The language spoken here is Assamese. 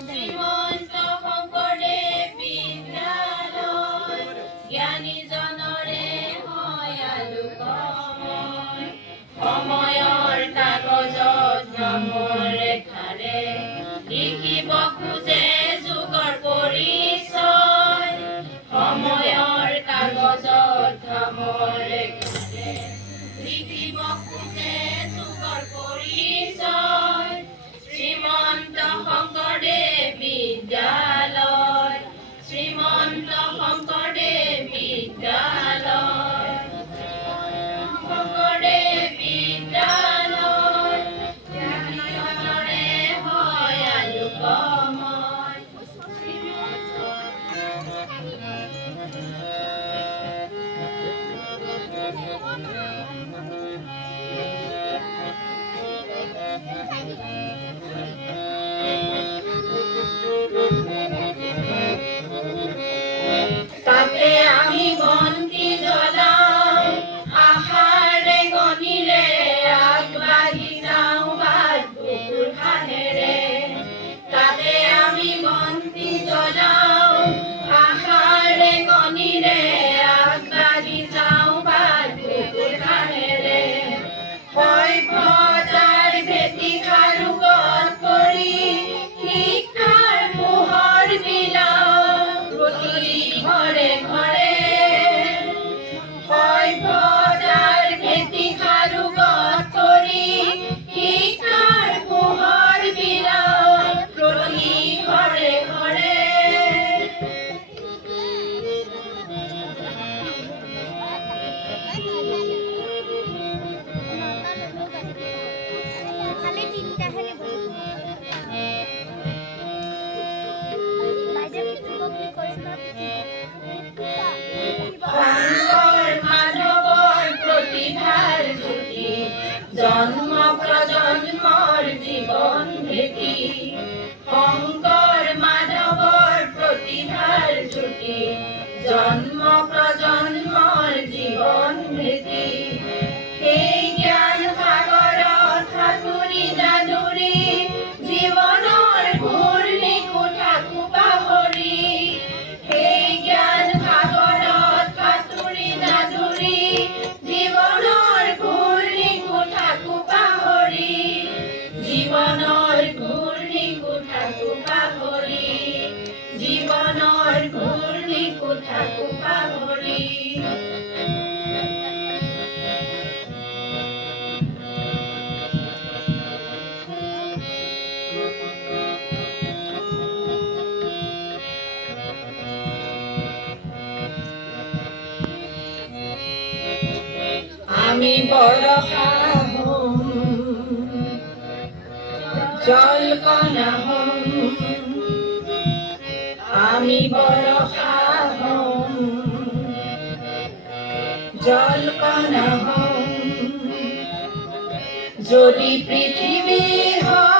শ্ৰীমন্ত শংকৰদেৱ বিদ্যালয় জ্ঞানী জনৰে হয় আলোকময় সময়ৰ কাগজত নামৰ ৰেখাৰে লিখিব খোজে যুগৰ পৰিচয় সময়ৰ কাগজত নামৰ ৰেখাৰে লিখিব খোজে যুগৰ পৰিচয় শ্ৰীমন্ত শংকৰদেৱ বিদ্যালয় শ্ৰীমন্ত শংকৰদেৱ বিদ্যালয় শংকৰদেৱ বিদ্যালয় জ্ঞানীজনৰে হয় আলোকময় তাতে আমি বন্তি জ্বলাও আশাৰে গণিৰে আগবাঢ়ি যাওঁ বাট বুকুৰ খানেৰে তাতে আমি বন্তি জ্বলাও আশাৰে গণিৰে আগবাঢ়ি যাওঁ বাট বুকুৰ খানেৰে সভ্যতাৰ ভেটি খাৰুকত কৰি শিক্ষাৰ পোহৰ বিলাও প্ৰতি ঘৰে ঘৰে সভ্যতাৰ ভেটি খাৰুকত কৰি শিক্ষাৰ পোহৰ বিলাও প্ৰতি ঘৰে ঘৰে শংকৰ মাধৱৰ প্ৰতিভাৰ জ্যোতি জন্ম প্ৰজন্মৰ জীৱন ভেটি শংকৰ মাধৱৰ প্ৰতিভাৰ জ্যোতি জন্ম প্ৰজন্মৰ জীৱন ভেটি সেই জ্ঞান সাগৰত সাঁতুৰি নাদুৰি জীৱনৰ ঘূৰ্ণি কোঠাকো পাহৰি সেই জ্ঞান সাগৰত সাঁতুৰি নাদুৰি জীৱনৰ ঘূৰ্ণি কোঠাকো পাহৰি জীৱনৰ ঘূৰ্ণি কোঠাকো পাহৰি জীৱনৰ ঘূৰ্ণি কোঠাকো পাহৰি আমি বৰষা হম জলকণা হম আমি বৰষা হম জলকণা হম যদি পৃথিৱী হয়